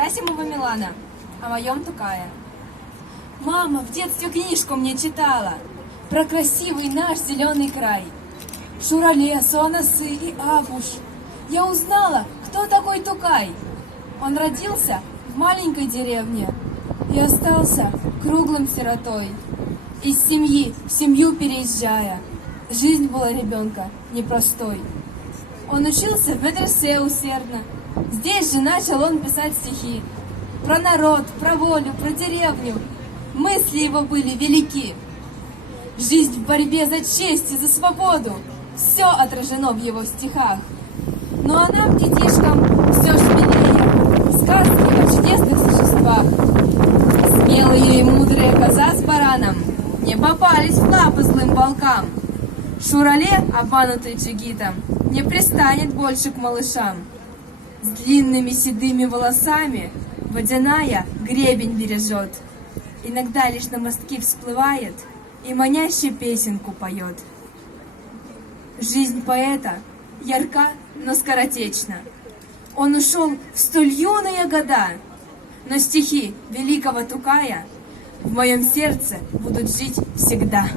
Герасимова Милана, о моем Тукае. Мама в детстве книжку мне читала про красивый наш зеленый край. Шурале, Суанасы и Апуш. Я узнала, кто такой Тукай. Он родился в маленькой деревне и остался круглым сиротой. Из семьи в семью переезжая, жизнь была ребенка непростой. Он учился в медресе усердно. Здесь же начал он писать стихи. Про народ, про волю, про деревню. Мысли его были велики. Жизнь в борьбе за честь и за свободу. Все отражено в его стихах. Ну а нам, детишкам, все ж милее сказки о чудесных существах. Смелые и мудрые коза с бараном не попались в лапы злым волкам. Шурале, обманутый джигитом, не пристанет больше к малышам. С длинными седыми волосами водяная гребень бережет. Иногда лишь на мостки всплывает и манящую песенку поет. Жизнь поэта ярка, но скоротечна. Он ушел в столь юные года, но стихи великого Тукая в моем сердце будут жить всегда.